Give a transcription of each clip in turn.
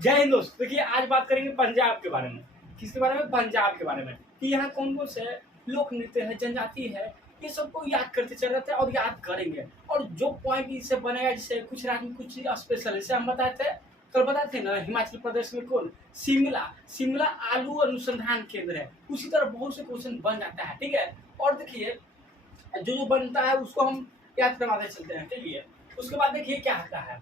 जय हिंद दोस्त। देखिए आज बात करेंगे पंजाब के बारे में। किसके बारे में? पंजाब के बारे में कि यहाँ कौन कौन से लोक नृत्य है, जनजाति है, ये सबको याद करते चल रहे थे और याद करेंगे। और जो पॉइंट इससे बनेगा, जिससे कुछ राज्य में कुछ स्पेशल, जैसे हम बताए थे कल, बताए थे ना, हिमाचल प्रदेश में कौन? शिमला। शिमला आलू अनुसंधान केंद्र है। उसी तरह बहुत से क्वेश्चन बन जाता है, ठीक है। और देखिए जो जो बनता है उसको हम याद करवाते चलते हैं, चलिए। उसके बाद देखिए क्या आता है।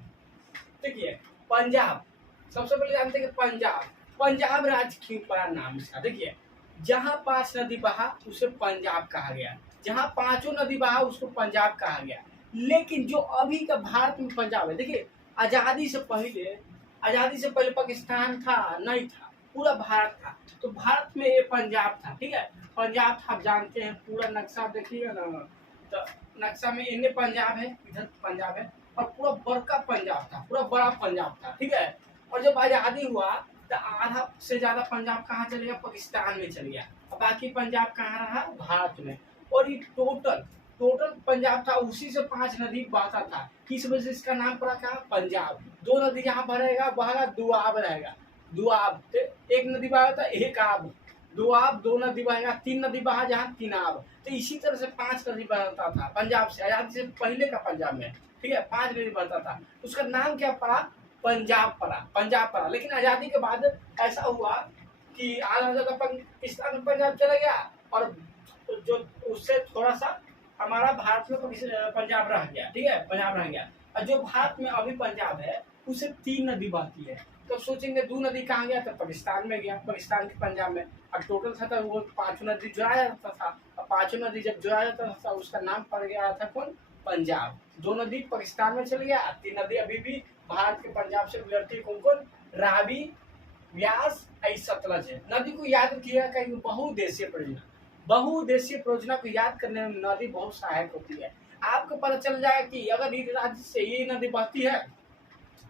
देखिए पंजाब, सबसे पहले जानते हैं कि पंजाब, पंजाब राज्य क्यों पड़ा नाम इसका? देखिए जहाँ 5 नदी बहा उसे पंजाब कहा गया, जहाँ 5 नदी बहा उसको पंजाब कहा गया। लेकिन जो अभी का भारत में पंजाब है, देखिए आजादी से पहले पाकिस्तान था नहीं था, पूरा भारत था। तो भारत में ये पंजाब था, ठीक है। पंजाब था, आप जानते हैं, पूरा नक्शा देखिएगा ना, तो नक्शा में इन्हें पंजाब है, इधर पंजाब है, और पूरा बड़का पंजाब था, पूरा बड़ा पंजाब था, ठीक है। और जब आज़ादी हुआ तो आधा से ज़्यादा पंजाब कहाँ चले गया? पाकिस्तान में चल गया, और बाकी पंजाब कहाँ रहा? भारत में। और ये टोटल टोटल पंजाब था, उसी से 5 नदी बहता था। किस वजह से इसका नाम पड़ा क्या? पंजाब। 2 नदी जहाँ बहेगा बहेगा दुआब रहेगा, दुआब। तो एक नदी बहा था एक आब, दुआब। 2 नदी बहेगा, 3 नदी बहा जहाँ तीनाब। तो इसी तरह से 5 नदी बहता था पंजाब से, आजादी से पहले का पंजाब में, ठीक है। 5 नदी बहता था, उसका नाम क्या पड़ा? पंजाब पड़ा, पंजाब पड़ा। लेकिन आजादी के बाद ऐसा हुआ कि आधा जगह पाकिस्तान में पंजाब चला गया, और जो उससे थोड़ा सा हमारा भारत में पंजाब रह गया, ठीक है, पंजाब रह गया। और जो भारत में अभी पंजाब है उसे 3 नदी बहती है। तो सोचेंगे 2 नदी कहाँ गया? तो पाकिस्तान में गया, पाकिस्तान के पंजाब में। अब टोटल था तो वो 5 नदी जुड़ा जाता था, और 5 नदी जब जुड़ा जाता था उसका नाम पड़ गया था कौन? पंजाब। 2 नदी पाकिस्तान में चल गया, 3 नदी अभी भी भारत के पंजाब से गुजरती है। कौन कौन? रावी, व्यास, सतलज है। नदी को याद रखिएगा, कहीं बहुउद्देशीय परियोजना, बहुउद्देशीय परियोजना को याद करने में नदी बहुत सहायक होती है। आपको पता चल जाएगा कि अगर इस राज्य से ये नदी बहती है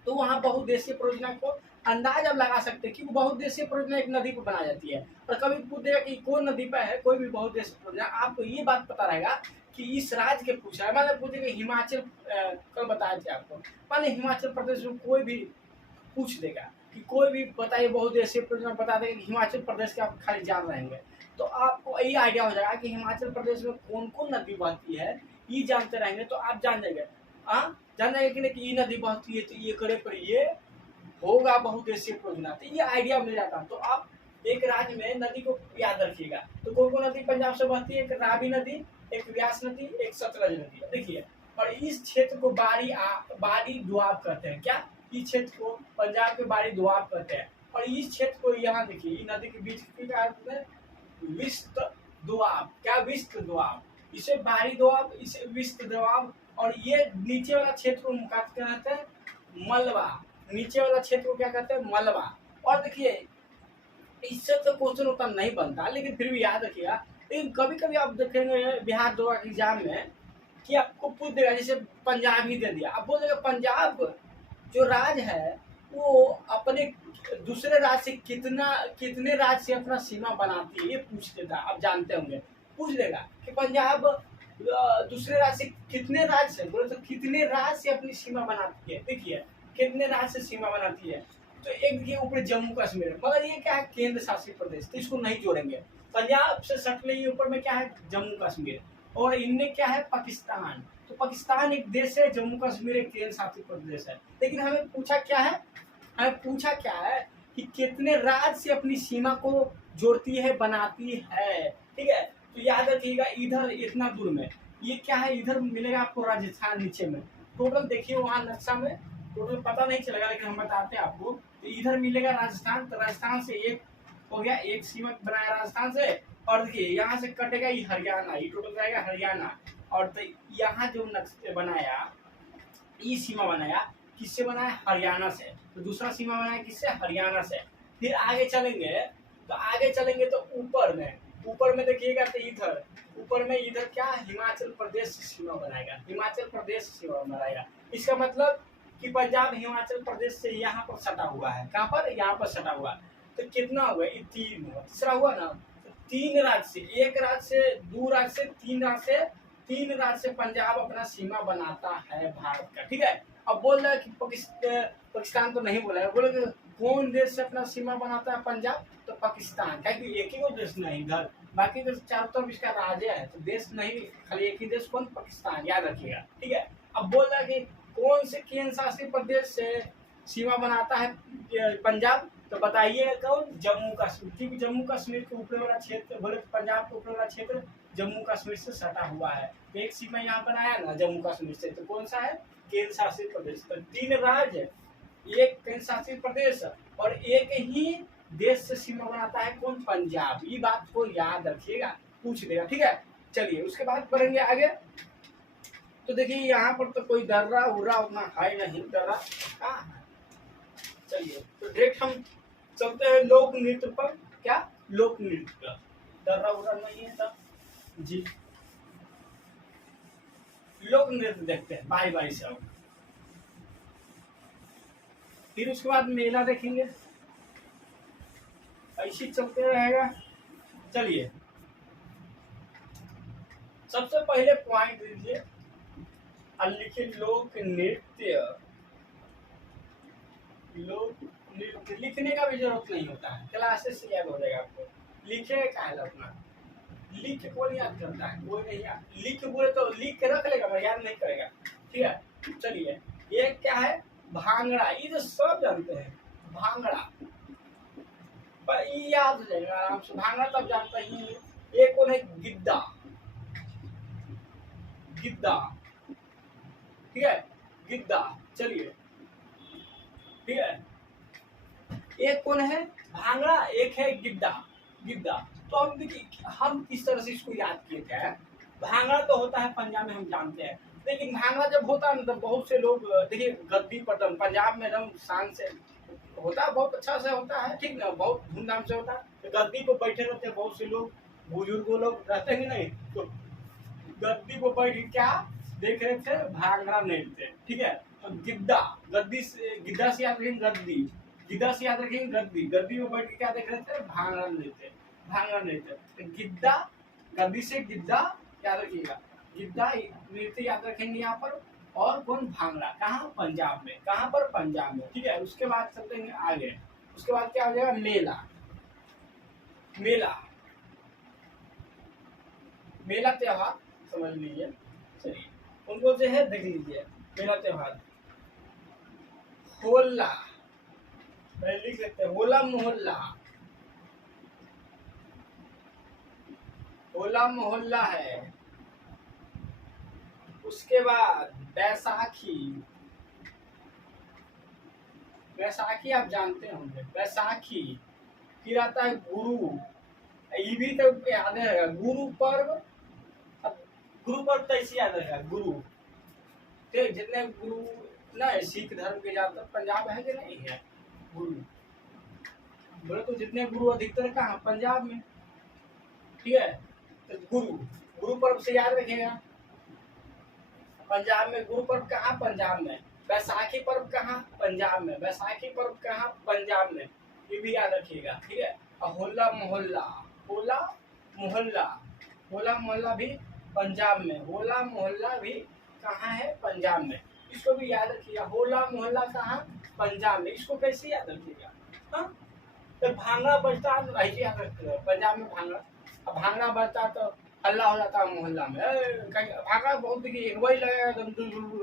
तो वहाँ बहुउद्देशीय परियोजना को अंदाज अब लगा सकते हैं कि वो बहुउद्देशीय परियोजना एक नदी पर बनाई जाती है। और कभी पूछ देगा कि कौन नदी पर है कोई भी बहुउद्देशीय परियोजना, आपको ये बात पता रहेगा कि इस राज्य के पूछा है। मतलब पूछेगा हिमाचल, कल बताए थे आपको, मान हिमाचल प्रदेश में कोई भी पूछ देगा कि कोई भी बताइए बहुउद्देशीय परियोजना, बता देगा कि हिमाचल प्रदेश के, आप खाली जान रहेंगे तो आपको यही आइडिया हो जाएगा कि हिमाचल प्रदेश में कौन कौन नदी बहती है। ये जानते रहेंगे तो आप जान जाएंगे, जान जाएंगे कि नहीं कि ये नदी बहती है तो ये करे पर ये होगा बहुउद्देशीय परियोजना। तो ये आइडिया मिल जाता। तो आप एक राज्य में नदी को याद रखिएगा। तो कौन कौन नदी पंजाब से बहती है? एक रावी नदी, एक व्यास नदी, एक सतलज नदी, देखिए। और इस क्षेत्र को बारी दुआब कहते हैं। क्या? इस क्षेत्र को पंजाब के बारी दुआब कहते हैं। और इस क्षेत्र को यहाँ देखिए, इस नदी के बीच विस्त दुआब। क्या? विस्त दुआब। इसे बारी दुआब, इसे विस्त दुआब। और ये नीचे वाला क्षेत्र को क्या कहते हैं? मलबा। नीचे वाला क्षेत्र को क्या कहते हैं? मलबा। और देखिए इससे तो क्वेश्चन उतना नहीं बनता, लेकिन फिर भी याद रखिएगा। लेकिन कभी कभी आप देखेंगे बिहार दौरा के एग्जाम में कि आपको पूछ देगा, जैसे पंजाब ही दे दिया, अब बोल देगा पंजाब जो राज्य है वो अपने दूसरे राज्य से कितने राज्य से अपना सीमा बनाती है, ये पूछ देता। आप जानते होंगे, पूछ देगा कि पंजाब दूसरे राज्य से कितने राज्य से, बोले तो कितने राज्य से अपनी सीमा बनाती है। देखिए कितने राज्य से सीमा बनाती है। तो एक देखिए ऊपर जम्मू कश्मीर, मगर ये क्या है? केंद्र शासित प्रदेश, तो इसको नहीं जोड़ेंगे। पंजाब से सटले ही ऊपर में क्या है? जम्मू कश्मीर। और इनमें क्या है? पाकिस्तान। तो पाकिस्तान एक देश है, जम्मू कश्मीर एक केंद्र शासित प्रदेश है। लेकिन हमें पूछा क्या है? हमें पूछा क्या है कि कितने राज्य से अपनी सीमा को जोड़ती है, बनाती है, ठीक है। तो याद रखिएगा, इधर इतना दूर में ये क्या है? इधर मिलेगा आपको राजस्थान, नीचे में टोटल देखिए वहाँ नक्शा में टोटल पता नहीं चलेगा, लेकिन हम बताते हैं आपको। तो इधर मिलेगा राजस्थान, तो राजस्थान से एक हो गया, एक सीमा बनाया राजस्थान से। और देखिए यहाँ से कटेगा ये हरियाणा, ये टोटल रहेगा हरियाणा। और तो यहाँ जो नक्शा बनाया, ये सीमा बनाया किससे? बनाया हरियाणा से। तो दूसरा सीमा बनाया किससे? हरियाणा से। फिर आगे चलेंगे तो ऊपर में देखिएगा तो इधर ऊपर में इधर क्या? हिमाचल प्रदेश से सीमा बनाएगा, हिमाचल प्रदेश से सीमा बनाएगा। इसका मतलब कि पंजाब हिमाचल प्रदेश से यहाँ पर सटा हुआ है। कहाँ पर? यहाँ पर सटा हुआ। तो कितना हुआ? ये 3 हुआ। तीसरा हुआ ना, तो 3 राज्य से, एक राज्य से, 2 राज्य से, 3 राज्य से पंजाब अपना सीमा बनाता है भारत का, ठीक है। अब बोल रहा है कि पाकिस्तान तो नहीं बोला है, बोले कि कौन देश से अपना सीमा बनाता है पंजाब, तो पाकिस्तान, क्योंकि एक ही वो देश नहीं इधर, बाकी तो चारों तरफ इसका राज्य है, तो देश नहीं, खाली एक ही देश कौन, पाकिस्तान, याद रखिएगा, ठीक है। अब बोल रहा है कि कौन से केंद्र शासित प्रदेश से सीमा बनाता है पंजाब, तो बताइए कौन, जम्मू कश्मीर, क्योंकि जम्मू कश्मीर के ऊपर वाला क्षेत्र, बोले पंजाब के ऊपर वाला क्षेत्र जम्मू कश्मीर से सटा हुआ है, एक सीमा यहाँ पर आया ना जम्मू कश्मीर से, तो कौन सा है, केंद्र शासित प्रदेश। तो 3 राज्य, एक केंद्र शासित प्रदेश और एक ही देश से सीमा बनाता है कौन, पंजाब, ये बात को याद रखिएगा, पूछ देगा, ठीक है। चलिए उसके बाद बढ़ेंगे आगे। तो देखिए यहाँ पर तो कोई दर्रा उर्रा उतना है नहीं, दर्रा कहाँ है। चलिए तो डायरेक्ट हम चलते हैं लोक नृत्य पर, क्या लोक नृत्य, दर्रा उर्रा नहीं है तब जी, लोक नृत्य देखते हैं बाई बाई से। फिर उसके बाद मेला देखेंगे, ऐसे चलते रहेगा। चलिए सबसे पहले पॉइंट दीजिए, लिखिए लोक नृत्य, लोक नृत्य लिखने का भी जरूरत नहीं होता है, क्लासेस से याद हो जाएगा आपको, लिखे का है अपना, लिख के कौन याद करता है, कोई नहीं याद, लिख बोले तो लिख के रख लेगा मैं याद नहीं करेगा, ठीक है। चलिए ये क्या है, भांगड़ा, ये तो सब जानते हैं, भांगड़ा पर ये याद हो जाएगा आराम से, भांगड़ा तब जानता ही है। एक कौन है, गिद्दा, गिद्दा, ठीक है, गिद्दा, चलिए ठीक है। एक कौन है, भांगड़ा, एक है गिद्दा, गिद्दा। तो हम देखिए हम किस तरह से इसको याद किए थे, भांगड़ा तो होता है पंजाब में, हम जानते हैं, लेकिन भांगड़ा जब होता है ना तो बहुत से लोग, देखिए गद्दी पटम पंजाब में एकदम शान से होता है, बहुत अच्छा से होता है, ठीक ना, बहुत धूमधाम से होता है, तो गद्दी पर बैठे रहते हैं बहुत से लोग, बुजुर्ग लोग रहते हैं नहीं, तो गद्दी पर बैठ के क्या देख रहे थे, भांगड़ा नृत्य, ठीक है। तो गिद्दा, गद्दी से, गिद्दा से याद रखेंगे गद्दी, गिद्दा से याद रखेंगे गद्दी, गद्दी में बैठ के क्या देख रहे थे, भांगड़ा नृत्य, भांगड़ा नृत्य। तो गिद्दा, गद्दी से गिद्दा याद रखिएगा, गिद्दा नृत्य याद रखेंगे यहाँ पर, और कौन, भांगड़ा, कहाँ, पंजाब में, कहाँ पर, पंजाब में, ठीक है। उसके बाद चलते हैं आगे, उसके बाद क्या हो जाएगा, मेला, मेला, मेला त्योहार समझ लीजिए, चलिए उनको जो है देख लीजिए, मेला त्योहार, होला, लिख सकते हैं, होला मोहल्ला, होला मोहल्ला है। उसके बाद बैसाखी, बैसाखी आप जानते होंगे, बैसाखी। फिर आता है गुरु, ये भी तो याद रहेगा, गुरु पर्व, गुरु पर्व तो ऐसे याद रहेगा, गुरु, ठीक, जितने गुरु ना सिख धर्म के ज्यादातर पंजाब है कि नहीं है, गुरु बोले तो जितने गुरु अधिकतर कहाँ, पंजाब में, ठीक है। तो गुरु, गुरु पर्व से याद रखिएगा, पंजाब में गुरु पर्व कहाँ, पंजाब में। बैसाखी पर्व कहाँ, पंजाब में। बैसाखी पर्व कहाँ, पंजाब में, ये भी याद रखिएगा, ठीक है। और होला मोहल्ला, होला मोहल्ला, होला मोहल्ला भी पंजाब में, होला मोहल्ला भी कहाँ है, पंजाब में, इसको भी याद रखिएगा। होला मोहल्ला कहाँ, पंजाब में, इसको कैसे याद रखिएगा, हाँ। तो भांगड़ा बजता है तो ऐसे याद रखिएगा, पंजाब में भांगड़ा, अब भांगड़ा बजता तो हल्ला हो जाता है मोहल्ला में, भांगड़ा बहुत देखिए, एक वही लगेगा एकदम,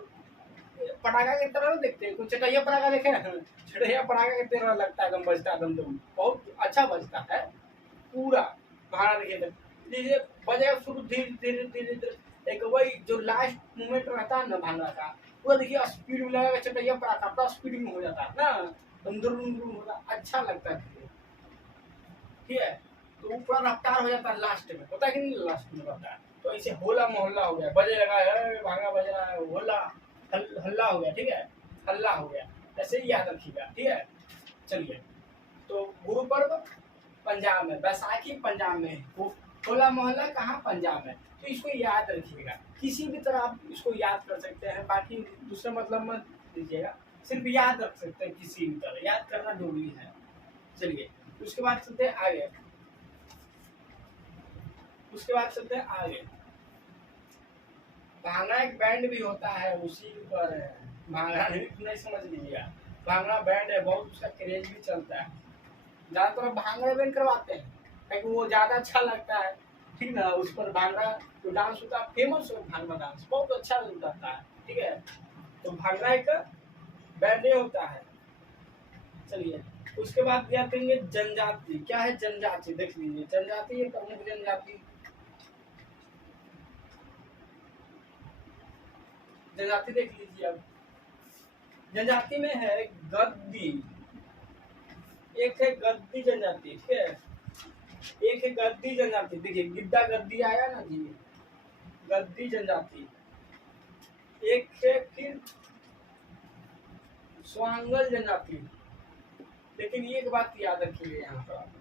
पटाखा की तरह देखते हैं, कुछ चटैया पटाखा देखे, चटैया पटाखा की तरह लगता है, एकदम बजता है, एकदम बहुत अच्छा बजता है पूरा भांगड़ा, देखिए जैसे बजेगा शुरू धीरे धीरे धीरे धीरे, एक वही जो लास्ट मोमेंट रहता है ना भांगड़ा का, पूरा देखिए स्पीड में लगेगा, चटैया पटाखा पूरा स्पीड में हो जाता है ना, दुम होता, अच्छा लगता है, ठीक है। तो वो पूरा रफ्तार हो जाता है लास्ट में, होता है कि नहीं, लास्ट में रहता है। तो ऐसे होला मोहल्ला हो गया, बजे लगा है, भांगा बज रहा है, होला हल्ला हो गया, ठीक है, हल्ला हो गया, ऐसे ही याद रखिएगा, ठीक है। चलिए तो गुरु पर्व पंजाब में, बैसाखी पंजाब में, होला मोहल्ला कहाँ, पंजाब में, तो इसको याद रखिएगा, किसी भी तरह आप इसको याद कर सकते हैं, बाकी दूसरे मतलब मत दीजिएगा, सिर्फ याद रख सकते हैं, किसी भी तरह याद करना जरूरी है। चलिए उसके बाद चलते हैं आगे, उसके बाद चलते हैं आगे। भांगड़ा एक बैंड भी होता है, उसी पर भांगड़ा नहीं समझ लीजिएगा, भांगड़ा बैंड है, बहुत उसका क्रेज भी चलता है। ज्यादातर भांगड़ा बैंड करवाते हैं क्योंकि वो ज्यादा अच्छा लगता है, ठीक ना। उस पर भांगड़ा जो डांस होता है फेमस है, भांगड़ा डांस बहुत अच्छा लगता है, ठीक है। तो भांगड़ा एक बैंड होता है। चलिए, उसके बाद क्या करेंगे, जनजाति। क्या है जनजाति, देख लीजिए। जनजाति ये प्रमुख जनजाति, जनजाति देख लीजिए अब। जनजाति में है गद्दी, एक है गद्दी जनजाति, ठीक है। एक है गद्दी जनजाति, देखिए गिद्दा गद्दी आया ना जी, गद्दी जनजाति। एक है फिर स्वांगल जनजाति। लेकिन एक बात याद रखिए यहाँ पर,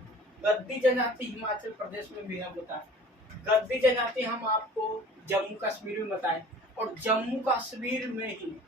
गद्दी जनजाति हिमाचल प्रदेश में भी हम बताए। गद्दी जनजाति हम आपको जम्मू कश्मीर में बताए, और जम्मू कश्मीर में ही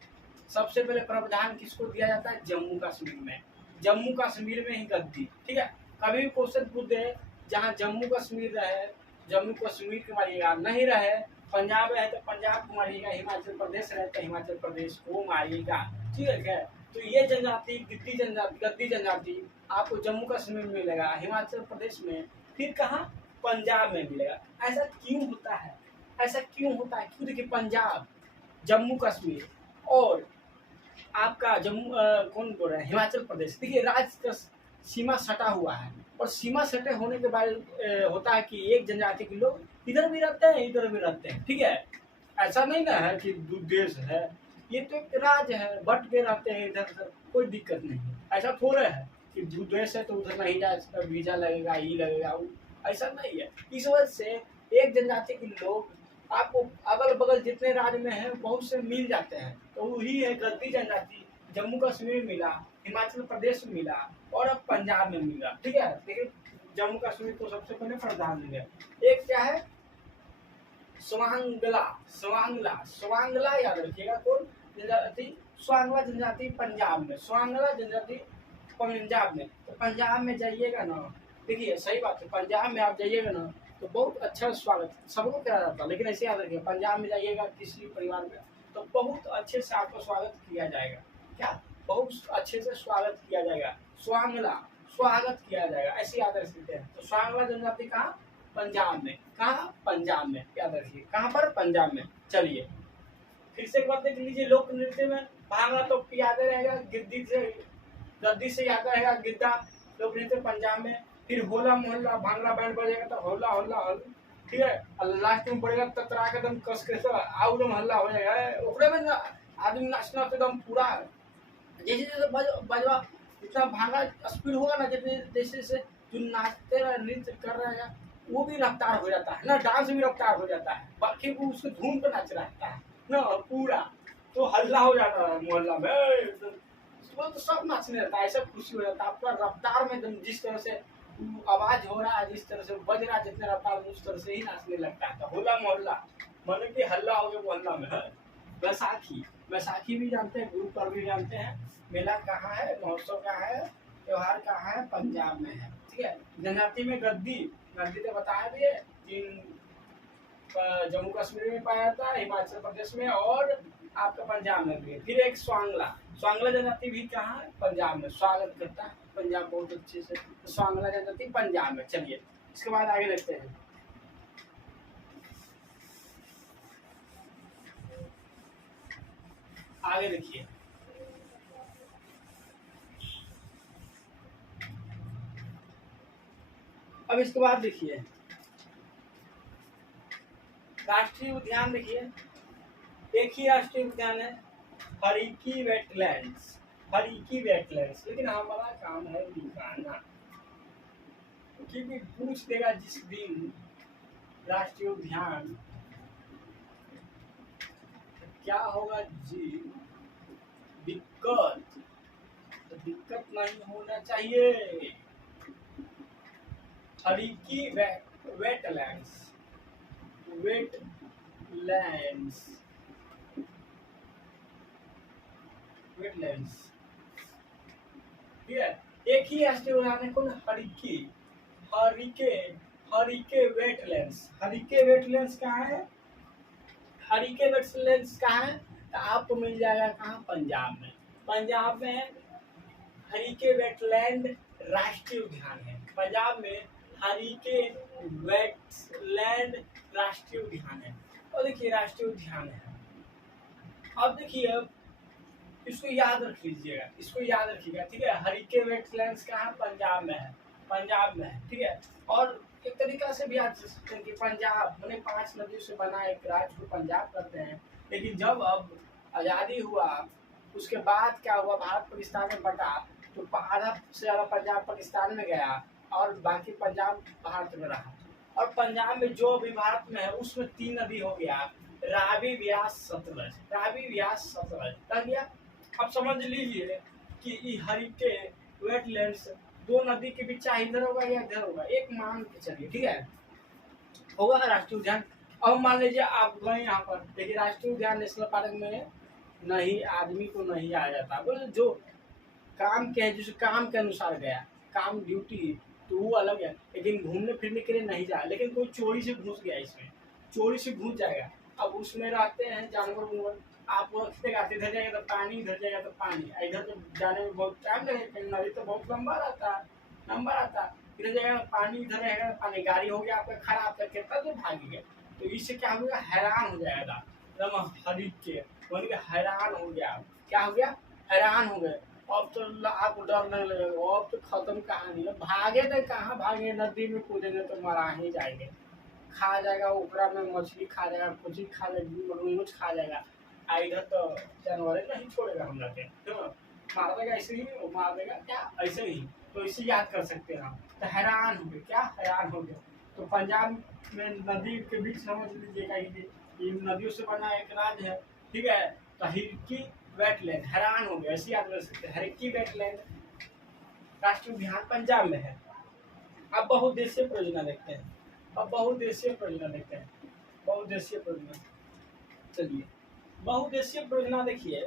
सबसे पहले प्रावधान किसको दिया जाता है, जम्मू कश्मीर में। जम्मू कश्मीर में ही गद्दी, ठीक है। कभी भी क्वेश्चन पूछ दे जहाँ जम्मू कश्मीर रहे, जम्मू कश्मीर को मारिएगा, नहीं रहे पंजाब है तो पंजाब को मारिएगा, हिमाचल प्रदेश रहे तो हिमाचल प्रदेश को मारिएगा, ठीक है। तो ये जनजाति गिद्दी जनजाति, गद्दी जनजाति आपको जम्मू कश्मीर में मिलेगा, हिमाचल प्रदेश में, फिर कहाँ, पंजाब में मिलेगा। ऐसा क्यों होता है, ऐसा क्यों होता है, क्यों? देखिए पंजाब, जम्मू कश्मीर और आपका जम्मू कौन बोल रहा है, हिमाचल प्रदेश, देखिए राज्य का सीमा सटा हुआ है। और सीमा सटे होने के बाद होता है कि एक जनजाति के लोग इधर भी रहते हैं, इधर भी रहते हैं, ठीक है। ऐसा नहीं ना है कि दो देश है, ये तो एक राज्य है, बट के रहते हैं इधर उधर, कोई दिक्कत नहीं है। ऐसा थोड़ा है कि दो देश है तो उधर नहीं जा सकता, वीजा लगेगा, ये लगेगा, ऐसा नहीं है। इस वजह से एक जनजाति के लोग आपको अगल बगल जितने राज्य में है बहुत से मिल जाते हैं। तो वही है गद्दी जनजाति, जम्मू कश्मीर मिला, हिमाचल प्रदेश में मिला, और अब पंजाब में मिला, ठीक है। देखिए जम्मू कश्मीर को सबसे पहले प्रधान मिला। एक क्या है, स्वांगला, स्वांगला, स्वांगला याद रखिएगा, कौन जनजाति, स्वांगला जनजाति पंजाब में, स्वांगला जनजाति पंजाब में। तो पंजाब में जाइएगा ना, देखिए सही बात है, पंजाब में आप जाइएगा ना तो बहुत अच्छा स्वागत सबको किया जाता है। लेकिन ऐसे याद रखिए, पंजाब में जाइएगा किसी परिवार में तो बहुत अच्छे से आपका स्वागत किया जाएगा। क्या, बहुत अच्छे से स्वागत किया जाएगा, स्वांगला, स्वागत किया जाएगा, ऐसे याद रख सकते हैं। तो स्वांगला जनजाति कहाँ, पंजाब में, कहाँ, पंजाब में, याद रखिए कहाँ पर, पंजाब में। चलिए फिर से एक बात देख लीजिए, लोक नृत्य में भांगड़ा तो याद रहेगा, गिद्दी से, गद्दी से याद रहेगा गिद्दा, लोक नृत्य पंजाब में। फिर होला मोहल्ला, भांगड़ा बैंड बजेगा तो होला होला हल, ठीक है। और लास्ट में पड़ेगा ततरा के एकदम कस के आउ एकदम हल्ला हो जाएगा, ओकरे में ना आदमी नाचना तो एकदम पूरा, जैसे जैसे बजवा इतना भांगा स्पीड होगा ना, जैसे जैसे जैसे जो नाचते रहे, नृत्य कर रहे हैं, वो भी रफ्तार हो जाता है ना, डांस भी रफ्तार हो जाता है, बाकी वो उसके धूम पे नाच रहता है ना पूरा, तो हल्ला हो जाता है मोहल्ला में, वो तो सब नाचने रहता है, ऐसा खुशी हो जाता है आपका रफ्तार में एकदम, जिस तरह से आवाज हो रहा है, जिस तरह से बज रहा है, जितने रफ्तार में उस तरह से ही नाचने लगता है। तो होला मोहल्ला मतलब कि हल्ला हो गया मोहल्ला में। बैसाखी, बैसाखी भी जानते हैं, गुरु पर्व भी जानते हैं, मेला कहाँ है, महोत्सव कहाँ है, त्योहार कहाँ है, पंजाब में है, ठीक है। जनजाति में गद्दी, गद्दी तो बताया भी है, तीन जम्मू कश्मीर में पाया जाता है, हिमाचल प्रदेश में, और आपका पंजाब में भी है। फिर एक स्वांगला, स्वांगला जनजाति भी कहाँ है, पंजाब में, स्वागत करता है पंजाब बहुत अच्छे से, तो स्वांगला जनजाति पंजाब में। चलिए इसके बाद आगे देखते हैं, आगे देखिए, अब इसके बाद देखिए राष्ट्रीय उद्यान। देखिए एक ही राष्ट्रीय उद्यान है, हरिकी वेटलैंड्स, हरिकी वेटलैंड्स, लेकिन हमारा काम है दिखाना, क्योंकि पूछ देगा जिस दिन राष्ट्रीय उद्यान, क्या होगा जी, दिक्कत, तो दिक्कत नहीं होना चाहिए। हरिकी वेटलैंड्स, वेटलैंड्स, वेटलैंड्स, ठीक है। एक ही राष्ट्रीय उद्यान है, कौन, हरिकी, हरिके, हरिके वेटलैंड्स, हरिके वेटलैंड्स कहाँ है, हरिके वेटलैंड्स कहाँ है, तो आपको मिल जाएगा कहाँ, पंजाब में, पंजाब में हरिके वेटलैंड राष्ट्रीय उद्यान है। पंजाब में हरिके वेटलैंड राष्ट्रीय उद्यान है। और देखिए राष्ट्रीय उद्यान है। अब देखिए अब इसको याद रख लीजिएगा, इसको याद रखिएगा, ठीक है। हरिके वेटलैंड्स कहाँ? पंजाब में है, पंजाब में है, ठीक है। और एक तरीका से भी याद कर सकते हैं कि पंजाब मैंने 5 नदियों से बना एक राज्य को पंजाब करते हैं। लेकिन जब अब आज़ादी हुआ उसके बाद क्या हुआ, भारत पाकिस्तान में बटा तो आधा से ज़्यादा पंजाब पाकिस्तान में गया और बाकी पंजाब भारत में रहा। और पंजाब में जो अभी भारत में है उसमें 3 नदी हो गया, रावी, व्यास, सतलज। रावी, व्यास, सतलज रह गया। अब समझ लीजिए कि हरिके वेटलैंड्स 2 नदी के बीच चाहे इधर होगा या इधर होगा, एक मान के चलिए, ठीक है, होगा राष्ट्रीय उद्यान। अब मान लीजिए आप गए यहाँ पर, देखिए राष्ट्रीय उद्यान नेशनल पार्क में नहीं, आदमी को नहीं आ जाता, बोले जो काम के जिस काम के अनुसार गया, काम ड्यूटी तो वो अलग है, लेकिन घूमने फिरने के लिए नहीं जाए। लेकिन कोई चोरी से घुस गया, इसमें चोरी से घुस जाएगा। अब उसमें रहते हैं जानवर उनवर, आप इधर जाएगा तो पानी, इधर जाएगा तो पानी, इधर तो जाने में बहुत टाइम लगेगा, नदी तो बहुत लंबा रहता है, लंबा रहता है। इधर जाएगा पानी, इधर रहेगा पानी, गाड़ी हो गया आपका खराब, तो कितना दूर भागेगा। तो इससे क्या हो गया, हैरान हो जाएगा एकदम हरिक के, बोल के हैरान हो गया। क्या हो गया, हैरान हो गए। अब तो आपको डर लगने लगेगा, अब तो खत्म कहानी है। भागे तो कहाँ भागे, नदी में कूदेंगे तो मरा ही जाएंगे। खा जाएगा ओकरा में, मछली खा जाएगा, कुछ खा जाएगा, मगरमच्छ खा जाएगा। इधर तो जानवर नहीं छोड़ेगा हम लोग के, मार देगा ऐसे ही, वो मार देगा क्या ऐसे ही। तो इसे याद कर सकते हैं हम। तो हैरान हो गए, क्या हैरान हो गए। तो पंजाब में नदी के बीच समझ लीजिएगा ये नदियों से बना एक राज्य है, ठीक है। तो हरिकी वेटलैंड, हैरान हो गए, ऐसे याद कर सकते हैं। हरिकी वेटलैंड राष्ट्रीय उद्यान पंजाब में है। अब बहुउद्देशीय परियोजना देखते हैं, अब बहुउद्देशीय परियोजना देखते हैं। बहुउद्देशीय परियोजना, चलिए बहुउद्देशीय परियोजना देखिए।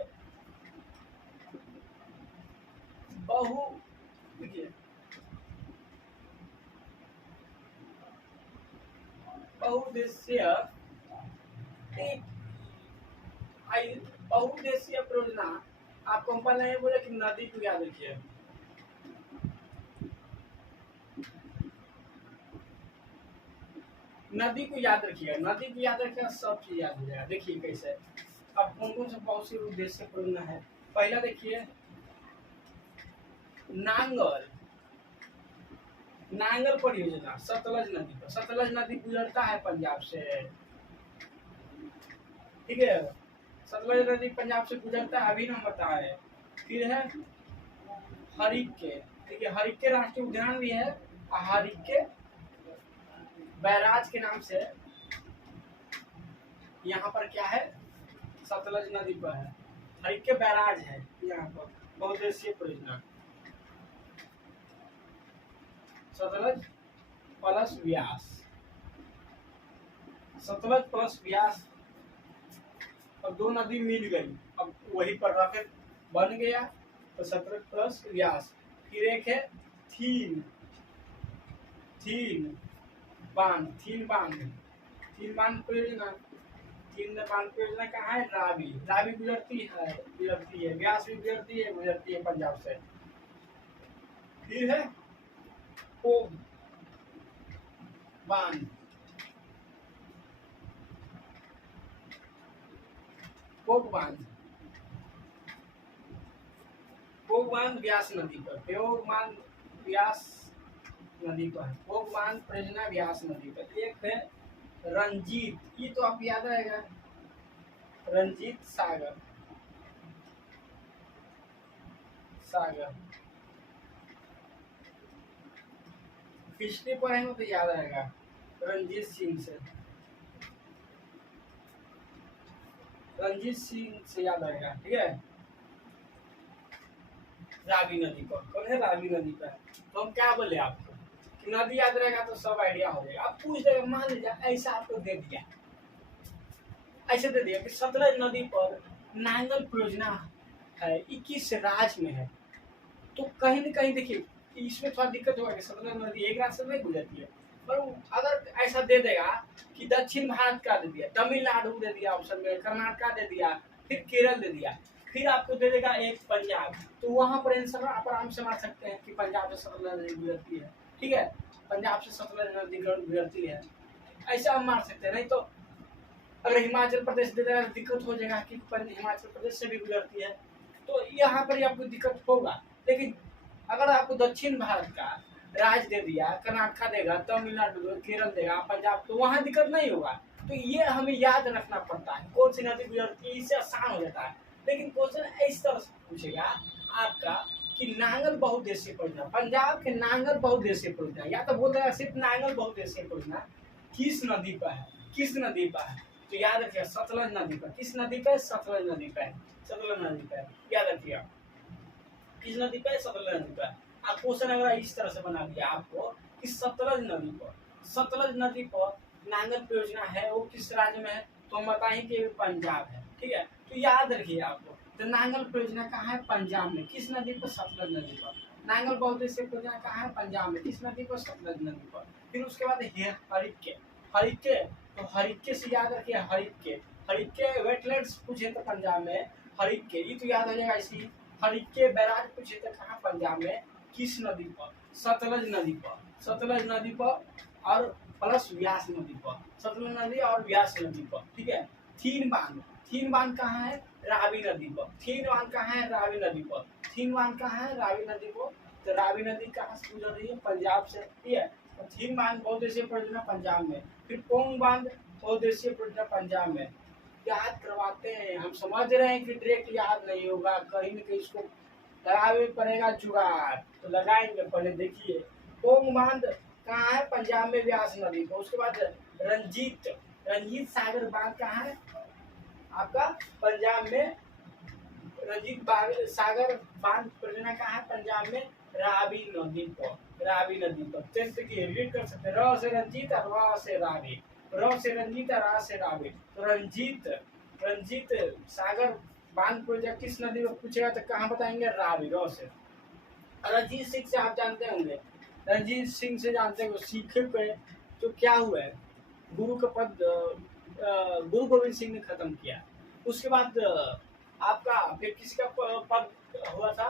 देखिए बहुउद्देशीय बहुउद्देशीय परियोजना आपको हम पहले बोले कि नदी को याद रखिए। नदी को याद रखिएगा, नदी को याद रखिएगा, सब चीज याद हो जाएगा। देखिए कैसे, अब कौन कौन से बहुत सी उद्देश्य परियोजना है। पहला देखिए नांगल, नांगल परियोजना सतलज नदी पर, सतलज नदी गुजरता है पंजाब से, ठीक है। सतलज नदी पंजाब से गुजरता है, अभी हम बताए। फिर है हरिके, ठीक है, हरिके राष्ट्रीय उद्यान भी है। हरिके बैराज के नाम से यहाँ पर क्या है, सतलज नदी पर है, हरिके बैराज है यहाँ पर। बहुउद्देशीय परियोजना सतलज प्लस व्यास, सतलज प्लस व्यास। अब 2 नदी मिल गई, अब वही पर रखे बन गया तो सतलज प्लस व्यास। फिर एक है थीन, थीन बांध, थीन बांध, थीन बांध परियोजना। थीन बांध परियोजना कहाँ है, रावी, रावी गुजरती है, व्यास भी गुजरती है पंजाब से। फिर है पोग बांध, पोग बांध, पोग बांध व्यास नदी पर, पोग बांध व्यास नदी पर, पोग बांध परियोजना व्यास नदी पर। एक है रंजीत, ये तो आप याद रहेगा, रंजीत सागर, सागर हिस्ट्री पढ़ेंगे तो याद रहेगा, रंजीत सिंह से, रंजीत सिंह से याद रहेगा, ठीक है। रावी नदी पर, कौन है, रावी नदी पर। तो हम क्या बोले आपको कि नदी याद रहेगा तो सब आइडिया हो जाएगा। अब पूछ देगा, मान लीजिए ऐसा आपको दे दिया, ऐसे दे दिया कि सतलज नदी पर नांगल परियोजना है, 21 राज्य में है। तो कहीं न कहीं देखिए इसमें थोड़ा दिक्कत होगा कि सतलज नदी एक राज्य से नहीं गुजरती है। पर अगर ऐसा दे देगा कि दक्षिण भारत का दे दिया, तमिलनाडु दे दिया ऑप्शन में, कर्नाटका दे दिया, फिर केरल दे दिया, फिर आपको दे देगा एक पंजाब, तो वहां पर आंसर आप आराम से मार सकते हैं कि पंजाब से सतलज नदी गुजरती है। ठीक है, पंजाब से सतलज नदी गुजरती है, ऐसा हम मार सकते हैं। नहीं तो अगर हिमाचल प्रदेश दे देगा तो दिक्कत हो जाएगा कि हिमाचल प्रदेश से भी गुजरती है, तो यहाँ पर ही आपको दिक्कत होगा। लेकिन अगर आपको दक्षिण भारत का राज्य दे दिया, कर्नाटका देगा, तमिलनाडु, केरल देगा, पंजाब, तो वहाँ दिक्कत नहीं होगा। तो ये हमें याद रखना पड़ता है कौन सी नदी गुजरती है, इससे आसान हो जाता है। लेकिन क्वेश्चन इस तरह से पूछेगा आपका कि नांगल बहुउद्देशीय परियोजना, पंजाब के नांगल बहुउद्देशीय परियोजना, या तो बोल देगा सिर्फ नांगल बहुउद्देशीय परियोजना किस नदी पर है, किस नदी पर है, तो याद रखिएगा सतलज नदी पर। किस नदी पर? सतलज नदी पर, सतलज नदी पर, याद रखिएगा किस नदी पर? सतलज नदी पर। आप क्वेश्चन अगर इस तरह से बना दिया आपको कि सतलज नदी पर, सतलज नदी पर नांगल परियोजना है, वो किस राज्य में है, तो हम बताएं कि पंजाब है। ठीक है, तो याद रखिए आपको, तो नांगल परियोजना कहाँ है? पंजाब में। किस नदी पर? सतलज नदी पर। नांगल बहुउद्देशीय परियोजना कहाँ है? पंजाब में। किस नदी पर? सतलज नदी पर। फिर उसके बाद हरिक्के, हरिक्के, तो हरिक्के से याद रखिए हरिक्के, हरिक्के वेटलैंड्स पूछे तो पंजाब में हरिक्के, ये तो याद हो जाएगा। इसी हरिक्के बैराज पूछे तो कहाँ? पंजाब में। किस नदी पर? सतलज नदी पर, सतलज नदी पर और प्लस व्यास नदी पर, सतलज नदी और व्यास नदी पर। ठीक है, थीन बांध, थीन बांध कहाँ है? रावी नदी पर। थीन बांध कहाँ है? रावी नदी पर। थीन बांध कहाँ है? रावी नदी पर। तो रावी नदी कहाँ से गुजर रही है? पंजाब से। ठीक है, तो थीन बांध बहुउद्देशीय परियोजना पंजाब में। फिर पोंग बांध बहुउद्देशीय परियोजना पंजाब में। याद करवाते हैं, हम समझ रहे हैं कि डायरेक्ट याद नहीं होगा, कहीं न कहीं इसको लगावे पड़ेगा जुगाड़, तो लगाएंगे। पहले देखिए पोंग बांध कहाँ है? पंजाब में, व्यास नदी पर। उसके बाद रंजीत, रंजीत सागर बांध कहाँ है? आपका पंजाब में। रंजीत सागर बांध परियोजना कहाँ है? पंजाब में, रावी नदी पर, रावी नदी पर। टेंथ की रीड कर सकते हैं, र से रंजीत और र से रावी, र से रंजीत और रा से रावी। तो रंजीत, रंजीत सागर बांध परियोजना किस नदी में पूछेगा तो कहाँ बताएंगे? रावी, र से। रंजीत सिंह से आप जानते होंगे, रंजीत सिंह से जानते हैं, सीखे पे तो क्या हुआ है, गुरु का पद गुरु गोविंद सिंह ने खत्म किया। उसके बाद आपका फिर किसका पद हुआ था?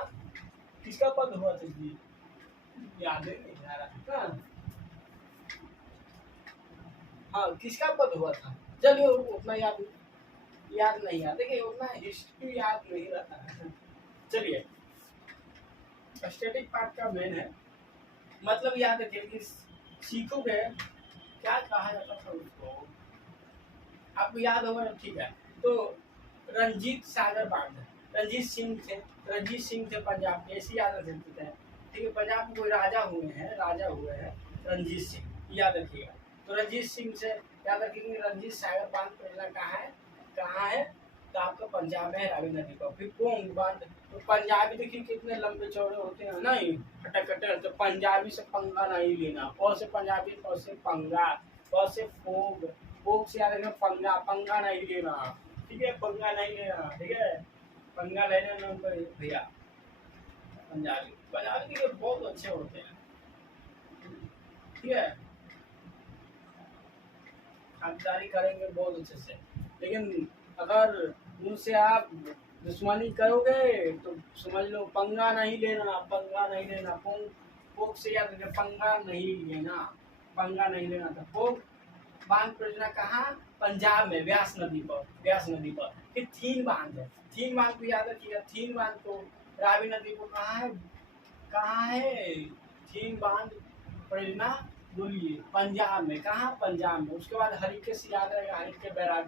किसका पद हुआ था जी? याद नहीं आ रहा। हाँ, किसका पद हुआ था? चलिए उतना याद नहीं है, देखिए उतना हिस्ट्री याद नहीं रहता है। चलिए स्टैटिक पार्ट का मेन है, मतलब याद रखिए कि सीखोगे क्या कहा जाता था उसको, आपको याद होगा। ठीक है, तो रंजीत सागर बांध, रंजीत सिंह थे, रंजीत सिंह थे पंजाब के, ऐसे याद रख सकते हैं। ठीक है, पंजाब में कोई राजा हुए हैं, राजा हुए हैं रंजीत सिंह, याद रखिएगा। तो रंजीत सिंह से याद रखिएगा। रंजीत सागर बांध परियोजना कहाँ है? कहाँ है? तो आपका पंजाब में है, रावी नदी पर। फिर पोंग बांध, तो पंजाबी देखिए कितने लंबे चौड़े होते हैं, नहीं खटखटर। तो पंजाबी से पंगा नहीं लेना, प से पंजाबी, प से पंगा, प से फोग, फोग से याद रखना पंगा, पंगा नहीं लेना। ठीक है, पंगा नहीं लेना। ठीक है, पंगा लेने में भैया पंजाबी, पंजाबी के बहुत अच्छे होते हैं। ठीक है, खातिरदारी करेंगे बहुत अच्छे से, लेकिन अगर उनसे आप दुश्मनी करोगे तो समझ लो पंगा नहीं लेना, पंगा नहीं लेना। पोक से याद रखना, पंगा नहीं लेना, पंगा नहीं लेना था। पोक बांध परियोजना कहाँ? पंजाब में, व्यास नदी पर, व्यास नदी पर। फिर थीन बांध है, थीन बांध को याद रखिएगा। थीन बांध को रावी नदी को कहाँ है? कहाँ है थीन बांध परियोजना? बोलिए, पंजाब में। कहाँ? पंजाब में। उसके बाद हरिके से याद रहेगा, हरिके बैराज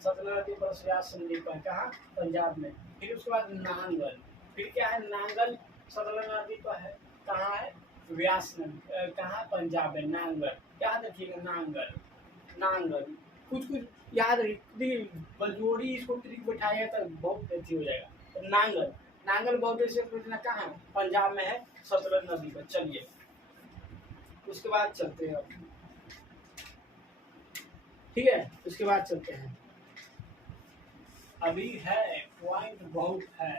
सतलज नदी पर व्यास नदी पर, कहाँ? पंजाब में। फिर उसके बाद नांगल, फिर क्या है? नांगल सतलज नदी पर है, कहाँ है? व्यास नदी, कहाँ? पंजाब में, नांगल, याद रखिएगा। नांगल, नांगल कुछ कुछ याद रखिए, बलजोड़ी इसको ट्रिक बैठाएगा तो बहुत अच्छी हो जाएगा। तो नांगल, नांगल बहुउद्देशीय परियोजना कहाँ है? पंजाब में है, सतलज नदी पर। चलिए उसके बाद चलते हैं, ठीक है, उसके बाद चलते हैं। अभी है पॉइंट बहुत है।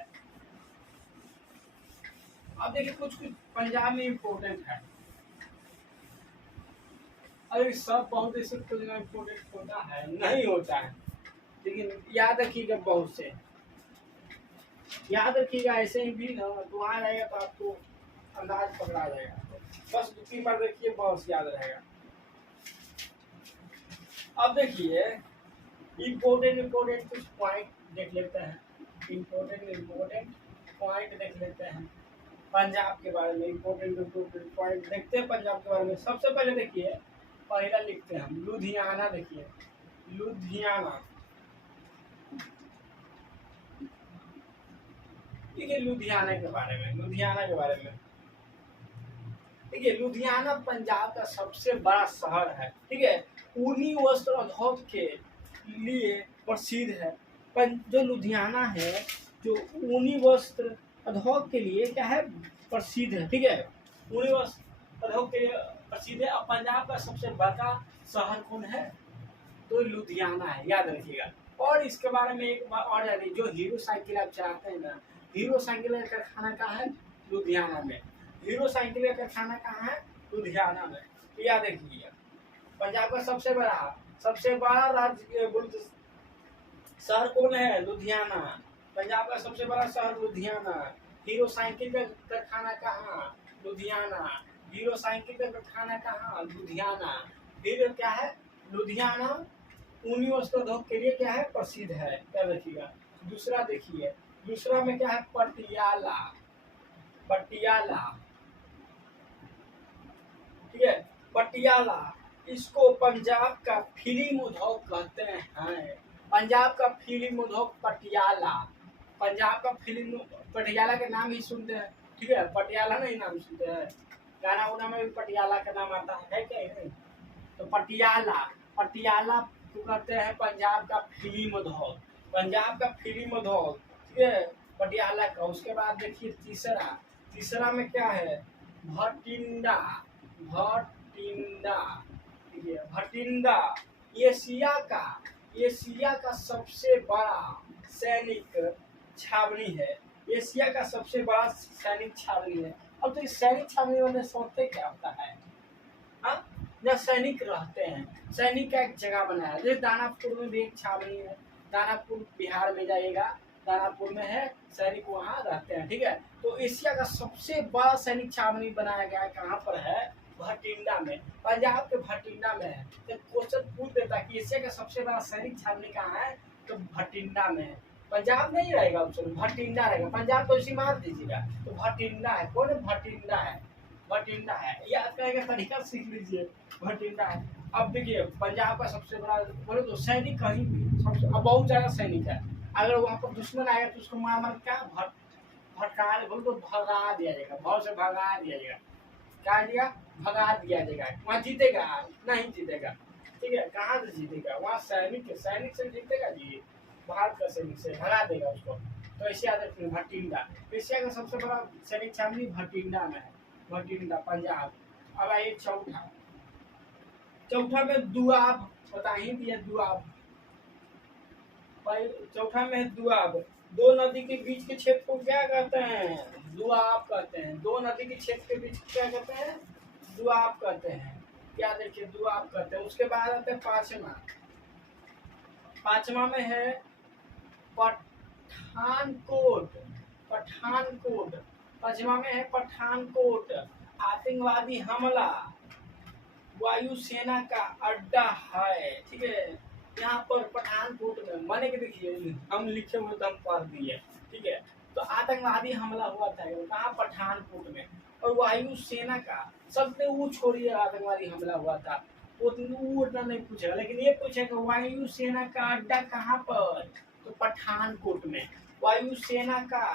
अब देखिए कुछ कुछ पंजाब में इम्पोर्टेंट है, अरे सब बहुत ऐसे इम्पोर्टेंट होता है नहीं होता है, लेकिन याद रखिएगा बहुत से। याद रखिएगा, ऐसे ही भी ना तो आ जाएगा तो आपको अंदाज पकड़ा जाएगा। बस 2-3 बार देखिए, बस याद रहेगा। अब देखिए इम्पोर्टेंट कुछ पॉइंट देख लेते हैं। इम्पोर्टेंट पॉइंट देख लेते हैं पंजाब के बारे में। इम्पोर्टेंट पॉइंट देखते हैं पंजाब के बारे में। सबसे पहले देखिए, पहला लिखते हैं हम लुधियाना। देखिए लुधियाना, देखिए लुधियाना के बारे में, देखिए लुधियाना पंजाब का सबसे बड़ा शहर है, ठीक है। ऊनी वस्त्र उद्योग के लिए प्रसिद्ध है। जो लुधियाना है, जो ऊनी वस्त्र उद्योग के लिए क्या है, प्रसिद्ध है, ठीक है। ऊनी वस्त्र उद्योग के लिए प्रसिद्ध है। और पंजाब का सबसे बड़ा शहर कौन है, तो लुधियाना है, याद रखिएगा। और इसके बारे में एक बात और याद, जो हीरो साइकिल आप चाहते हैं ना, हीरो साइकिल का कारखाना कहाँ है, लुधियाना में। हीरो साइकिल का कारखाना कहाँ है, लुधियाना में, तो याद रखिएगा। पंजाब का सबसे बड़ा राज्य शहर कौन है, लुधियाना। पंजाब का सबसे बड़ा शहर लुधियाना। हीरो साइकिल का कारखाना कहाँ, लुधियाना। हीरो साइकिल का कारखाना कहाँ, लुधियाना। फिर क्या है, लुधियाना ऊनी वस्त्र उद्योग के लिए क्या है, प्रसिद्ध है, याद रखिएगा। दूसरा देखिए, दूसरा में क्या है, पटियाला। पटियाला, ठीक है, पटियाला। इसको पंजाब का फिल्म उद्योग कहते हैं। पंजाब का फिल्म उद्योग पटियाला। पंजाब का फिल्म, पटियाला के नाम ही सुनते हैं, ठीक है। पटियाला नहीं नाम सुनते हैं, गाना उना में भी पटियाला का नाम आता है क्या, नहीं। तो पटियाला, पटियाला को कहते हैं पंजाब का फिल्म उद्योग। पंजाब का फिल्म उद्योग, ठीक है, पटियाला का। उसके बाद देखिए तीसरा में क्या है, भटिंडा। भटिंडा, ठीक है, भटिंडा एशिया का सबसे बड़ा सैनिक छावनी है। एशिया का सबसे बड़ा सैनिक छावनी है। अब तो इस सैनिक छावनी वाले सोचते क्या होता है, हाँ, जहाँ सैनिक रहते हैं। सैनिक का एक जगह बनाया है, जैसे दानापुर में भी एक छावनी है। दानापुर बिहार में जाइएगा, दानापुर में है, सैनिक वहाँ रहते हैं, ठीक है। तो एशिया का सबसे बड़ा सैनिक छावनी बनाया गया है, कहाँ पर है, भटिंडा में। पंजाब के भटिंडा में है। तो क्वेश्चन पूछ देता कि एशिया का सबसे बड़ा सैनिक छावनी कहाँ है, तो भटिंडा में है। पंजाब नहीं रहेगा ऑप्शन, भटिंडा रहेगा। पंजाब तो इसी मार दीजिएगा, तो भटिंडा है। कौन है, भटिंडा है, भटिंडा है, याद करने का तरीका सीख लीजिए, भटिंडा है। अब देखिए पंजाब का सबसे बड़ा बोले तो सैनिक कहीं भी सबसे, अब बहुत ज्यादा सैनिक है। अगर वहाँ पर दुश्मन आएगा तो उसको मार क्या भटका बोल तो भगा दिया जाएगा, भाव से भगा दिया जाएगा। क्या दिया, भगा दिया जाएगा। वहाँ जीतेगा नहीं, जीतेगा, ठीक है। कहाँ से जीतेगा, वहाँ सैनिक से जीतेगा जी, भारत का सैनिक से भगा देगा उसको। तो ऐसे याद रखिए, भटिंडा। एशिया का सबसे बड़ा सैनिक छावनी भटिंडा में है, भटिंडा पंजाब। अब आइए चौथा में दुआब, बता ही दिया दुआब। चौथा में दुआब, दो नदी के बीच के क्षेत्र को क्या कहते हैं, दुआब कहते हैं। दो नदी के क्षेत्र के बीच क्या कहते हैं, दुआब कहते हैं, याद रखिए, दुआब कहते हैं। उसके बाद आते हैं पांचवा में है पठानकोट। पठानकोट, पांचवा में है पठानकोट। आतंकवादी हमला, वायुसेना का अड्डा है, ठीक है। यहाँ पर पठानकोट में, माने कि देखिए हम लिखे हुए तो हम पढ़ दिए, ठीक है। तो आतंकवादी हमला हुआ था कहाँ, पठानकोट में। और वायुसेना का, सबसे वो छोड़िए, आतंकवादी हमला हुआ था उतना नहीं पूछेगा, लेकिन ये पूछेगा वायुसेना का अड्डा कहाँ पर, तो पठानकोट में। वायुसेना का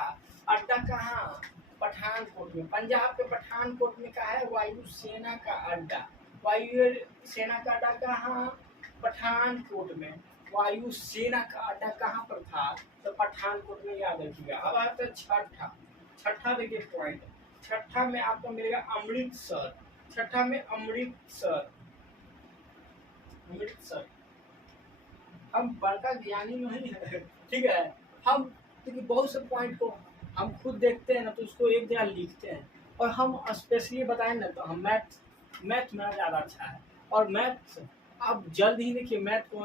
अड्डा कहाँ, पठानकोट में। पंजाब के पठानकोट में क्या है, वायुसेना का अड्डा। वायु सेना का अड्डा कहाँ, पठानकोट में। वायु सेना का अड्डा कहाँ पर था, तो पठानकोट में, याद रखिएगा। अब आता है छठा देखिए पॉइंट। छठा में आपको मिलेगा अमृतसर। छठा में अमृतसर। हम बड़का ज्ञानी नहीं है, ठीक है। हम क्योंकि बहुत से पॉइंट को हम खुद देखते हैं ना, तो उसको एक जगह लिखते हैं। और हम स्पेशली बताएं ना, तो हम मैथ मेरा ज़्यादा अच्छा है। और मैथ आप जल्द ही देखिए, मैथ को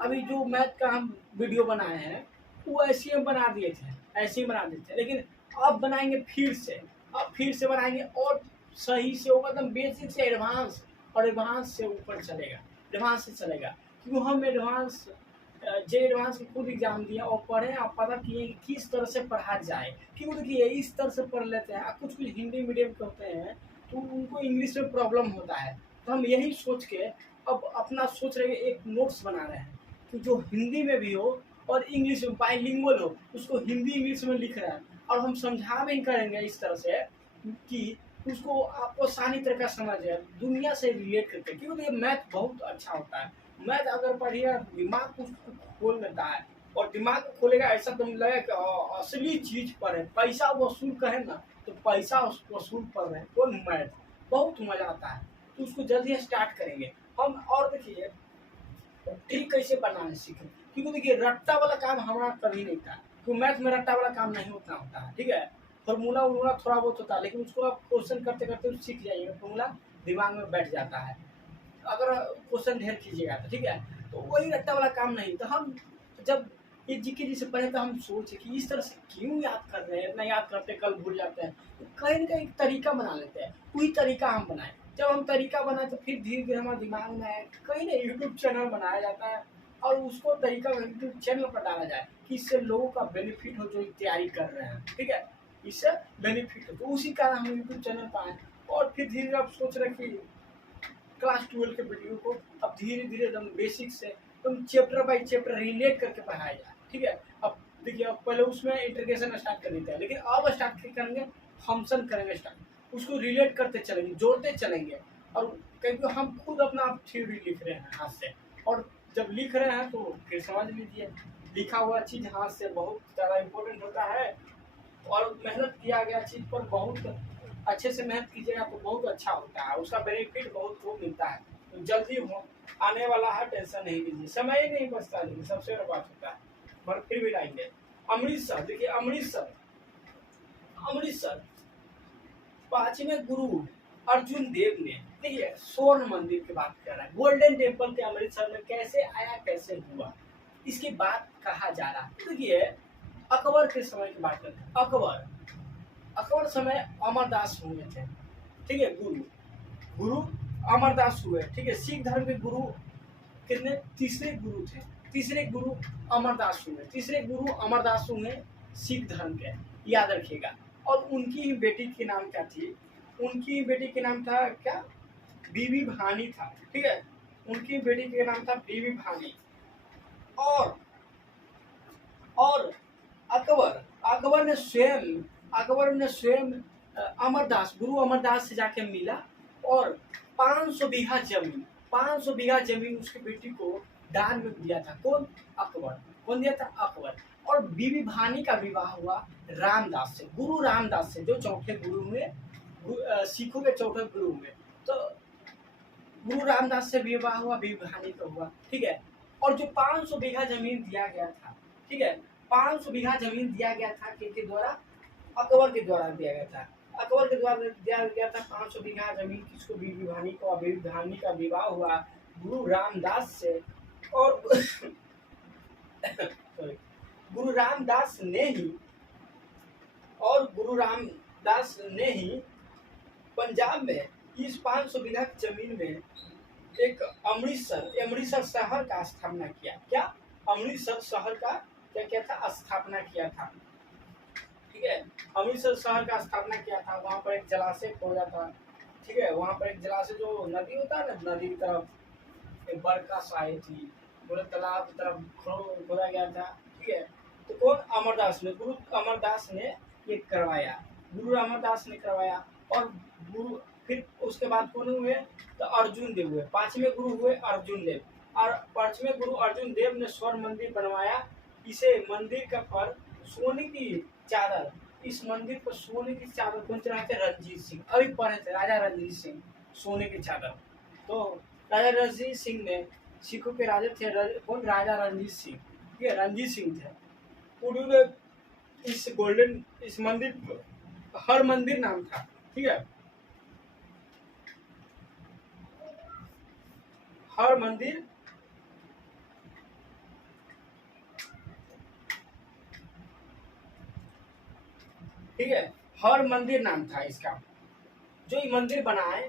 अभी जो मैथ का हम वीडियो बनाए हैं, वो ऐसे ही बना दिए थे, ऐसे ही बना दिए थे, लेकिन अब बनाएंगे फिर से, अब फिर से बनाएंगे और सही से होगा, एकदम बेसिक से एडवांस, और एडवांस से ऊपर चलेगा, एडवांस से चलेगा। क्योंकि हम एडवांस जे एडवांस के खुद एग्जाम दिया और पढ़े और पता किए कि किस तरह से पढ़ा जाए। क्योंकि देखिए इस तरह से पढ़ लेते हैं, कुछ कुछ हिंदी मीडियम के होते हैं तो उनको इंग्लिश में प्रॉब्लम होता है, तो हम यही सोच के अब अपना सोच रहे हैं, एक नोट्स बना रहे हैं कि जो हिंदी में भी हो और इंग्लिश में बाइलिंगुअल हो, उसको हिंदी इंग्लिश में लिख रहे हैं, और हम समझा भी करेंगे इस तरह से कि उसको आपको आसानी तरीका समझ जाए, दुनिया से रिलेट करके। क्योंकि ये मैथ बहुत अच्छा होता है, मैथ अगर पढ़िए दिमाग को खोल लेता है, और दिमाग को खोलेगा ऐसा तुम लगे कि असली चीज पर है, पैसा वसूल कहे ना तो पैसा वसूल पर रहे, कौन मैथ बहुत मजा आता है, तो उसको जल्दी स्टार्ट करेंगे हम। और देखिए ट्रिक कैसे बनाने सीखे, क्योंकि देखिए रट्टा वाला काम हमारा कभी नहीं था, क्योंकि मैथ में रट्टा वाला काम नहीं उतना होता है, ठीक है। फॉर्मूला वर्मूला थोड़ा बहुत होता है, लेकिन उसको आप क्वेश्चन करते करते सीख जाइएगा, फॉर्मूला दिमाग में बैठ जाता है अगर क्वेश्चन ढेर कीजिएगा तो, ठीक है। तो वही रट्टा वाला काम नहीं, तो हम जब ये जीके जी से पढ़े तो हम सोचे कि इस तरह से क्यों याद कर रहे हैं, इतना याद करते कल भूल जाते हैं, तो कहीं ना कहीं एक तरीका बना लेते हैं, वही तरीका हम बनाए। जब हम तरीका बनाए तो फिर धीरे धीरे हमारे दिमाग में आया कहीं ना यूट्यूब चैनल बनाया जाता है, और उसको तरीका यूट्यूब चैनल पर डाला जाए कि इससे लोगों का बेनिफिट हो जो तैयारी कर रहे हैं, ठीक है, इससे बेनिफिट हो। तो उसी कारण हम यूट्यूब चैनल पर आए, और फिर धीरे धीरे आप सोच रहे कि क्लास 12 के वीडियो को अब धीरे धीरे एकदम बेसिक से एकदम चैप्टर बाई चैप्टर रिलेट करके पढ़ाया जाए, ठीक है। अब देखिए अब पहले उसमें इंटीग्रेशन स्टार्ट कर देते हैं, लेकिन अब स्टार्ट करेंगे फंक्शन करेंगे स्टार्ट, उसको रिलेट करते चलेंगे, जोड़ते चलेंगे, और क्योंकि हम खुद अपना थ्योरी लिख रहे हैं हाथ से, और जब लिख रहे हैं तो फिर समझ लीजिए लिखा हुआ चीज़ हाथ से बहुत ज़्यादा इम्पोर्टेंट होता है, और मेहनत किया गया चीज़ पर बहुत अच्छे से मेहनत कीजिएगा तो बहुत अच्छा होता है, उसका बेनिफिट बहुत खूब मिलता है। तो जल्दी हो आने वाला है, टेंशन नहीं लीजिए, समय ही नहीं बचता, लेकिन सबसे बड़ा बात होता है, पर फिर भी लाएंगे। अमृतसर देखिए, अमृतसर, अमृतसर पांचवें गुरु अर्जुन देव ने, देखिए स्वर्ण मंदिर की बात कर रहा है, गोल्डन टेम्पल के अमृतसर में कैसे आया, कैसे हुआ, इसकी बात कहा जा रहा है। तो देखिए अकबर के समय की बात करते हैं, अकबर, अकबर समय अमरदास हुए थे, ठीक है, गुरु, गुरु अमरदास हुए, ठीक है। सिख धर्म के गुरु कितने, तीसरे गुरु थे, तीसरे गुरु अमरदास हुए, तीसरे गुरु अमरदास हुए सिख धर्म के, याद रखिएगा। और उनकी ही बेटी के नाम क्या थी, उनकी बेटी के नाम था क्या, बीबी भानी था, ठीक है, उनकी बेटी के नाम था बीबी भानी। और और अकबर, अकबर ने स्वयं अमरदास, गुरु अमरदास से जाके मिला, और 500 बीघा जमीन, 500 बीघा जमीन उसकी बेटी को दान में दिया था, कौन, अकबर, कौन दिया था, अकबर। और बीबी भानी का विवाह हुआ रामदास से, गुरु रामदास से, जो चौथे गुरु हुए, सिखों के चौथे गुरु हुए। तो गुरु रामदास से विवाह हुआ, बीबी भानी का हुआ, ठीक है। और जो 500 बीघा जमीन दिया गया था, ठीक है, 500 बीघा जमीन दिया गया था किसके द्वारा, अकबर के द्वारा दिया गया था, अकबर के द्वारा दिया गया था 500 बीघा जमीन किसको, बीबी भानी को। बीबी भानी का विवाह हुआ गुरु रामदास से, और sorry, गुरु रामदास ने ही, और गुरु रामदास ने ही पंजाब में इस 500 बीघा की जमीन में एक अमृतसर शहर का स्थापना किया, क्या, अमृतसर शहर का क्या क्या था, स्थापना किया था, ठीक है। अमृतसर शहर का स्थापना किया था, वहाँ पर एक जलाशय खोदा था, ठीक है, वहाँ पर एक जलाशय जो नदी होता है ना, नदी की तरफ एक बरका साई थी, पूरे तालाब की तरफ खोदा गया था, ठीक है। तो कौन, अमरदास ने, गुरु अमरदास ने ये करवाया, गुरु अमरदास ने करवाया। और गुरु फिर उसके बाद कौन हुए, तो अर्जुन देव हुए, पांचवें गुरु हुए अर्जुन देव। और पांचवें गुरु अर्जुन देव ने स्वर्ण मंदिर बनवाया, इसे मंदिर का पर सोने की चादर, इस मंदिर पर सोने की चादर कौन चढ़ाए थे, रणजीत सिंह, अभी पढ़े थे, राजा रणजीत सिंह, सोने की चादर। तो राजा रणजीत सिंह ने, सिखों के राजा थे कौन, राजा रणजीत सिंह, ठीक है, रणजीत सिंह थे, उन्होंने इस मंदिर पर हर मंदिर नाम था, ठीक है, हर मंदिर ठीक है। हर मंदिर नाम था इसका। जो ये मंदिर बनाए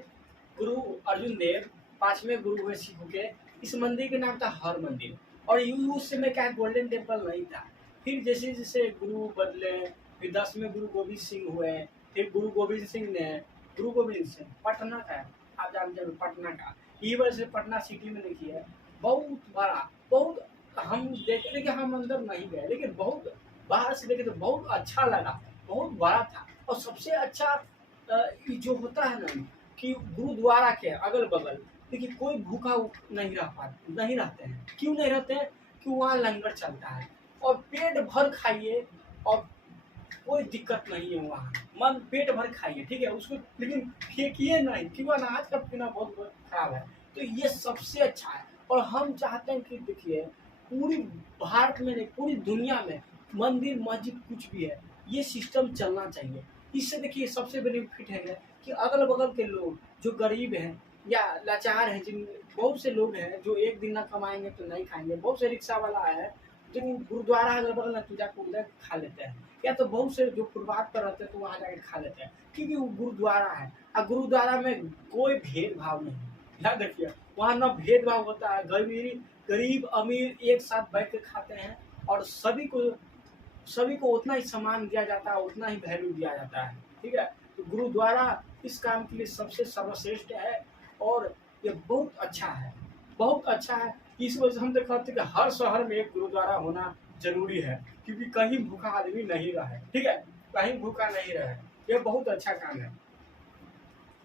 गुरु अर्जुन देव, 5वें गुरु हुए सिखों के, इस मंदिर के नाम था हर मंदिर। और उस समय क्या गोल्डन टेम्पल नहीं था। फिर जैसे जैसे गुरु बदले, फिर 10वें गुरु गोविंद सिंह हुए, फिर गुरु गोविंद सिंह ने, गुरु गोविंद सिंह पटना का है, आप जानते हो पटना का, ये वजह से पटना सिटी में देखिए बहुत बड़ा, बहुत, हम देखे कि हम अंदर नहीं गए लेकिन बहुत बाहर से देखे तो बहुत अच्छा लगा, बहुत बड़ा था। और सबसे अच्छा ये जो होता है ना कि गुरुद्वारा के अगल बगल देखिए कोई भूखा नहीं रहते हैं। क्यों नहीं रहते हैं? कि वहाँ लंगर चलता है और पेट भर खाइए और कोई दिक्कत नहीं है वहाँ, मन पेट भर खाइए, ठीक है उसको, लेकिन फेंकिए नहीं क्योंकि अनाज का पीना बहुत खराब है। तो ये सबसे अच्छा है। और हम चाहते हैं कि देखिए पूरी भारत में नहीं, पूरी दुनिया में मंदिर मस्जिद कुछ भी है, ये सिस्टम चलना चाहिए। इससे देखिए सबसे बेनिफिट है कि अगल बगल के लोग जो गरीब हैं या लाचार हैं, जिन बहुत से लोग हैं जो एक दिन ना कमाएंगे तो नहीं खाएंगे, बहुत से रिक्शा वाला है जो गुरुद्वारा अगल बगल में पूजा को उधर खा लेते हैं, या तो बहुत से जो फुटपाथ पर रहते हैं तो वहाँ जाकर खा लेते हैं क्योंकि वो गुरुद्वारा है। और गुरुद्वारा में कोई भेदभाव नहीं, याद रखिए वहाँ ना भेदभाव होता है, गरीब अमीर एक साथ बैठ के खाते हैं और सभी को उतना ही सम्मान दिया जाता है, उतना ही वैल्यू दिया जाता है, ठीक है। तो गुरुद्वारा इस काम के लिए सबसे सर्वश्रेष्ठ है और ये बहुत अच्छा है, बहुत अच्छा है। इस वजह से हम तो कहते हैं कि हर शहर में एक गुरुद्वारा होना जरूरी है क्योंकि कहीं भूखा आदमी नहीं रहे, ठीक है, कहीं भूखा नहीं रहे। ये बहुत अच्छा काम है,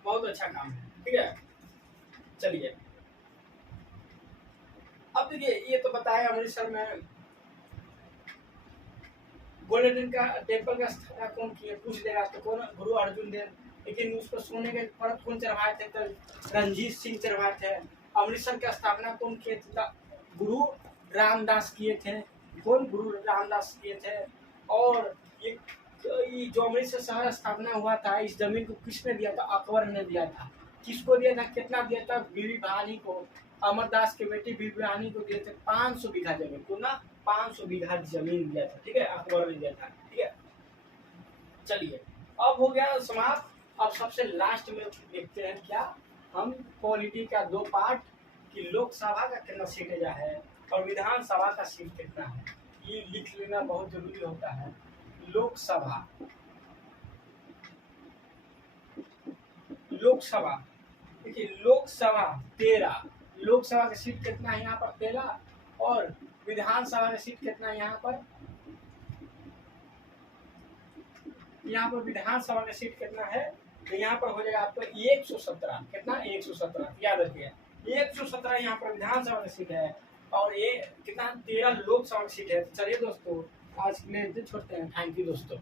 बहुत अच्छा काम है, ठीक है। चलिए अब देखिए ये तो बताया अमृतसर में गोल्डन का टेम्पल का स्थापना कौन किए, पूछ देगा तो कौन, गुरु अर्जुन देव। लेकिन उस पर सोने के परत कौन चढ़वाए थे? तो रणजीत सिंह चढ़वाए थे। अमृतसर की स्थापना कौन किए थे? गुरु रामदास किए थे। कौन? गुरु रामदास किए थे। और ये जो अमृतसर शहर स्थापना हुआ था, इस जमीन को किसने दिया था? अकबर ने दिया था। किसको दिया था? कितना दिया था? बीबी भानी को, अमरदास की बेटी बीबी भानी को दिए थे 500 बीघा जमीन को ना, 500 बीघा जमीन दिया था, ठीक है, अकबर ने दिया था, ठीक है। चलिए अब हो गया समाप्त। अब सबसे लास्ट में देखते हैं क्या, हम पॉलिटी का 2 पार्ट कि लोकसभा का कितना सीट है और विधानसभा का सीट कितना है, ये लिख लेना बहुत जरूरी होता है। लोकसभा, लोकसभा देखिए लोकसभा 13, लोकसभा का सीट कितना है यहाँ पर? 13। और विधानसभा का सीट कितना है यहाँ पर? यहाँ पर विधानसभा का सीट कितना है? तो यहाँ पर हो जाएगा आपको 117। कितना? 117, याद रखिए 117 यहाँ पर विधानसभा का सीट है और ये कितना? 13 लोकसभा की सीट है। चलिए दोस्तों आज के लिए छोड़ते हैं। थैंक यू दोस्तों।